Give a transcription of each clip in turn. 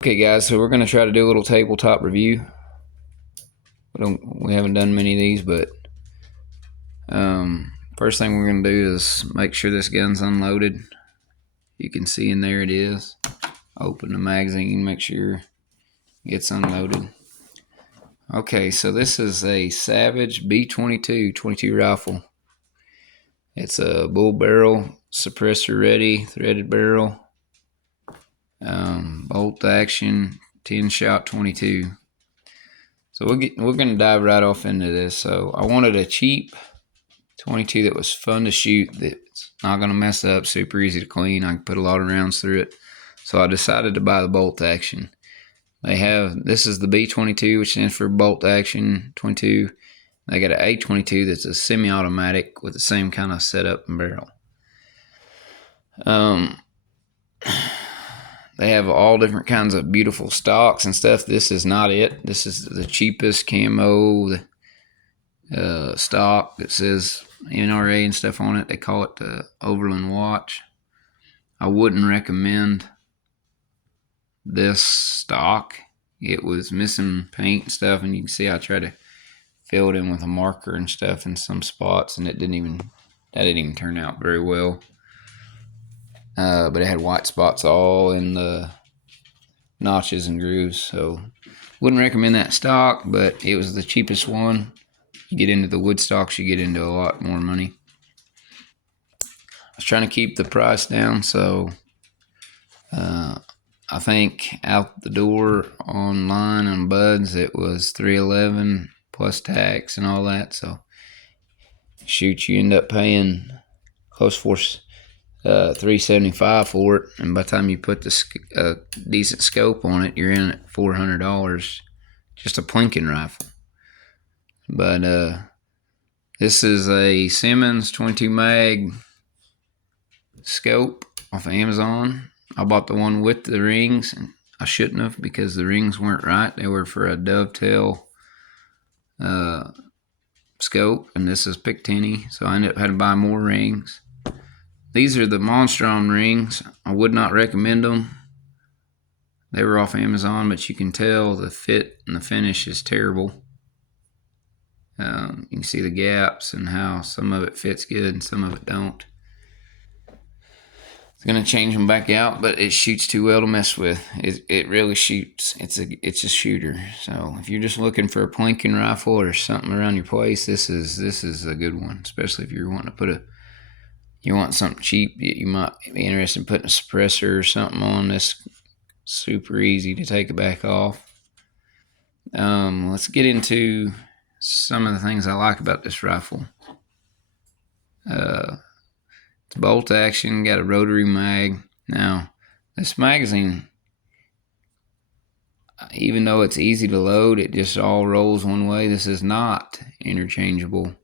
Okay, guys, so we're going to try to do a little tabletop review. We haven't done many of these, but first thing we're going to do is make sure this gun's unloaded. You can see in there it is. Open the magazine, make sure it's unloaded. Okay, so this is a Savage B22 22 rifle. It's a bull barrel, suppressor ready, threaded barrel, bolt action, 10-shot 22. So we're going to dive right off into this. So I wanted a cheap 22 that was fun to shoot, that's not going to mess up, super easy to clean. I can put a lot of rounds through it. So I decided to buy the bolt action. This is the B22, which stands for bolt action 22. They got an A22 that's a semi-automatic with the same kind of setup and barrel. They have all different kinds of beautiful stocks and stuff. This is not it. This is the cheapest camo stock that says NRA and stuff on it. They call it the Overland Watch. I wouldn't recommend this stock. It was missing paint and stuff, and you can see I tried to fill it in with a marker and stuff in some spots, and that didn't even turn out very well. But it had white spots all in the notches and grooves, so wouldn't recommend that stock, but it was the cheapest one. You get into the wood stocks, you get into a lot more money. I was trying to keep the price down, so I think out the door online on Buds it was $311 plus tax and all that. So shoot, you end up paying close for $375 for it, and by the time you put the decent scope on it, you're in at $400. Just a plinking rifle. But this is a Simmons 22 mag scope off of Amazon. I bought the one with the rings, and I shouldn't have because the rings weren't right. They were for a dovetail scope, and this is Picatinny, so I ended up having to buy more rings. These are the Monstrom rings. I would not recommend them. They were off Amazon, but you can tell the fit and the finish is terrible. You can see the gaps and how some of it fits good and some of it don't. It's gonna change them back out, but it shoots too well to mess with. It really shoots. It's a shooter. So if you're just looking for a plinking rifle or something around your place, this is a good one. Especially if you're wanting to you want something cheap. You might be interested in putting a suppressor or something on this. Super easy to take it back off. Let's get into some of the things I like about this rifle. It's bolt action, got a rotary mag. Now, this magazine, even though it's easy to load, it just all rolls one way. This is not interchangeable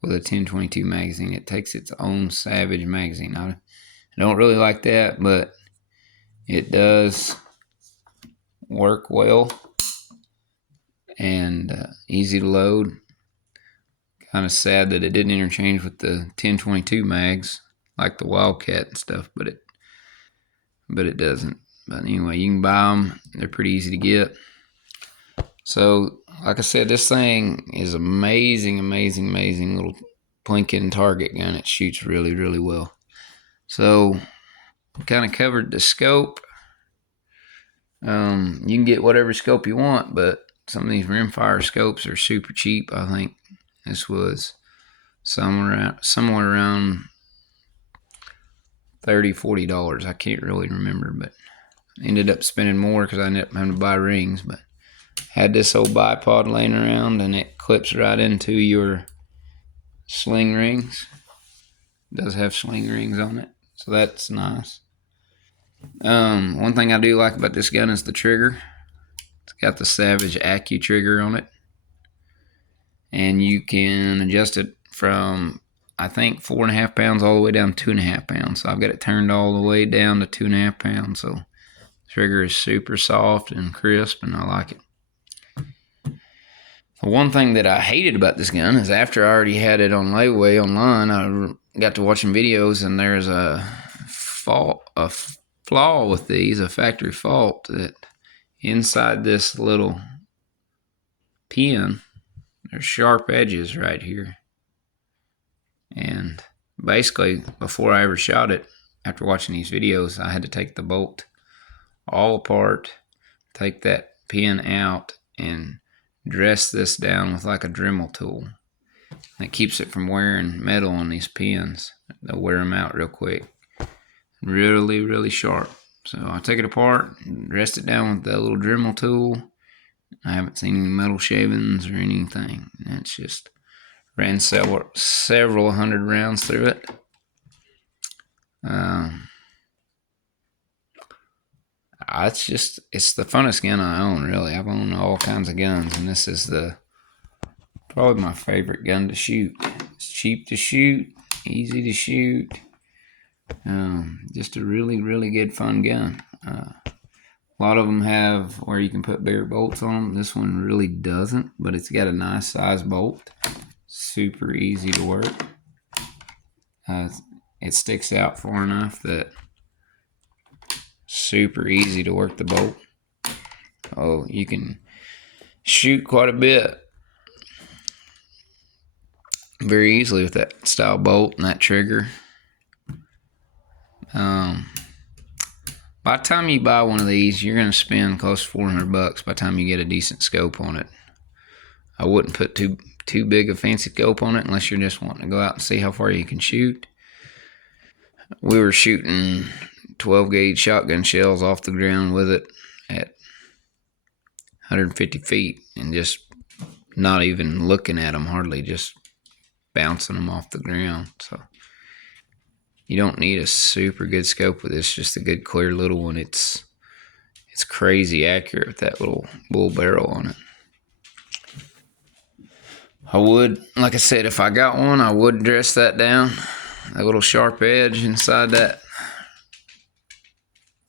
with a 10-22 magazine. It takes its own Savage magazine. I don't really like that, but it does work well and easy to load. Kind of sad that it didn't interchange with the 10-22 mags like the Wildcat and stuff, but it doesn't. But anyway, you can buy them. They're pretty easy to get. So, like I said, this thing is amazing little plinking target gun. It shoots really, really well. So, kind of covered the scope. You can get whatever scope you want, but some of these rimfire scopes are super cheap. I think this was somewhere around $30-40. I can't really remember, but ended up spending more because I ended up having to buy rings. But had this old bipod laying around, and it clips right into your sling rings. It does have sling rings on it, so that's nice. One thing I do like about this gun is the trigger. It's got the Savage Accu trigger on it, and you can adjust it from, I think, 4.5 pounds all the way down to 2.5 pounds. So I've got it turned all the way down to 2.5 pounds. So the trigger is super soft and crisp, and I like it. The one thing that I hated about this gun is after I already had it on layaway online, I got to watching videos, and there's a flaw with these, a factory fault, that inside this little pin, there's sharp edges right here. And basically, before I ever shot it, after watching these videos, I had to take the bolt all apart, take that pin out, and dress this down with like a Dremel tool. That keeps it from wearing metal on these pins. They'll wear them out real quick. Really, really sharp. So I take it apart, dressed it down with that little Dremel tool. I haven't seen any metal shavings or anything. It's just ran several hundred rounds through it. It's the funnest gun I own, really. I've owned all kinds of guns, and this is probably my favorite gun to shoot. It's cheap to shoot, easy to shoot. Just a really, really good fun gun. A lot of them have where you can put bigger bolts on them. This one really doesn't, but it's got a nice size bolt. Super easy to work. It sticks out far enough that super easy to work the bolt. Oh, you can shoot quite a bit very easily with that style bolt and that trigger. By the time you buy one of these, you're going to spend close to $400 by the time you get a decent scope on it. I wouldn't put too big a fancy scope on it unless you're just wanting to go out and see how far you can shoot. We were shooting 12 gauge shotgun shells off the ground with it at 150 feet and just not even looking at them hardly, just bouncing them off the ground. So you don't need a super good scope with this, just a good clear little one. It's crazy accurate with that little bull barrel on it. I would, like I said, if I got one, I would dress that down. That little sharp edge inside that,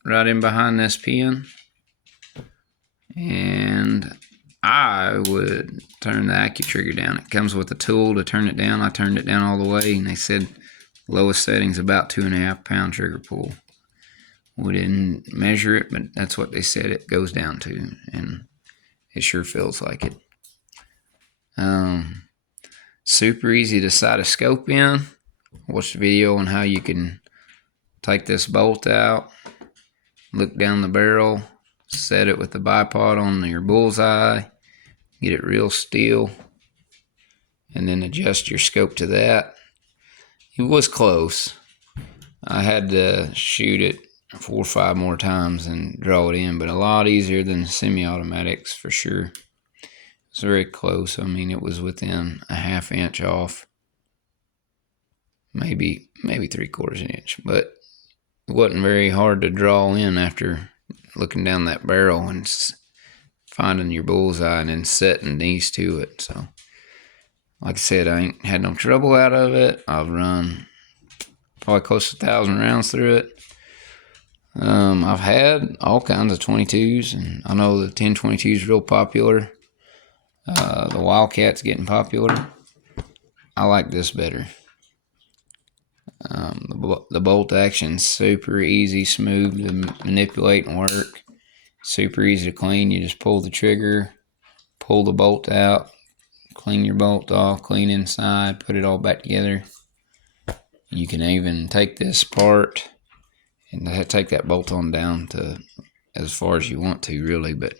right in behind this pin. And I would turn the AccuTrigger down. It comes with a tool to turn it down. I turned it down all the way, and they said lowest setting's about 2.5 pound trigger pull. We didn't measure it, but that's what they said it goes down to, and it sure feels like it. Super easy to sight a scope in. Watch the video on how you can take this bolt out, look down the barrel, set it with the bipod on your bullseye, get it real still, and then adjust your scope to that. It was close. I had to shoot it 4 or 5 more times and draw it in, but a lot easier than semi-automatics for sure. It's very close. I mean, it was within a 1/2 inch off, maybe 3/4 inch, but it wasn't very hard to draw in after looking down that barrel and finding your bullseye and then setting these to it. So, like I said, I ain't had no trouble out of it. I've run probably close to 1,000 rounds through it. I've had all kinds of 22s, and I know the 1022 is real popular. The Wildcat's getting popular. I like this better. The bolt action's super easy, smooth to manipulate and work. Super easy to clean. You just pull the trigger, pull the bolt out, clean your bolt off, clean inside, put it all back together. You can even take this apart and take that bolt on down to as far as you want to, really. But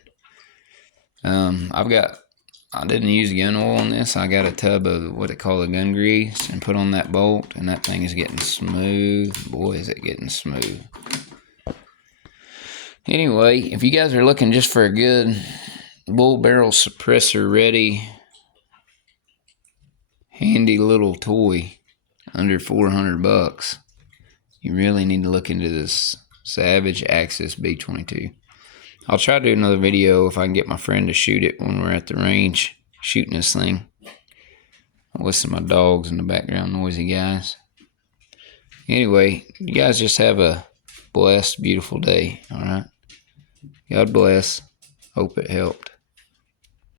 I didn't use gun oil on this. I got a tub of what they call the gun grease and put on that bolt, and that thing is getting smooth. Boy, is it getting smooth. Anyway, if you guys are looking just for a good bull barrel suppressor ready, handy little toy under $400, you really need to look into this Savage Axis B22. I'll try to do another video if I can get my friend to shoot it when we're at the range shooting this thing. I'll listen to my dogs in the background, noisy guys. Anyway, you guys just have a blessed, beautiful day, all right? God bless. Hope it helped.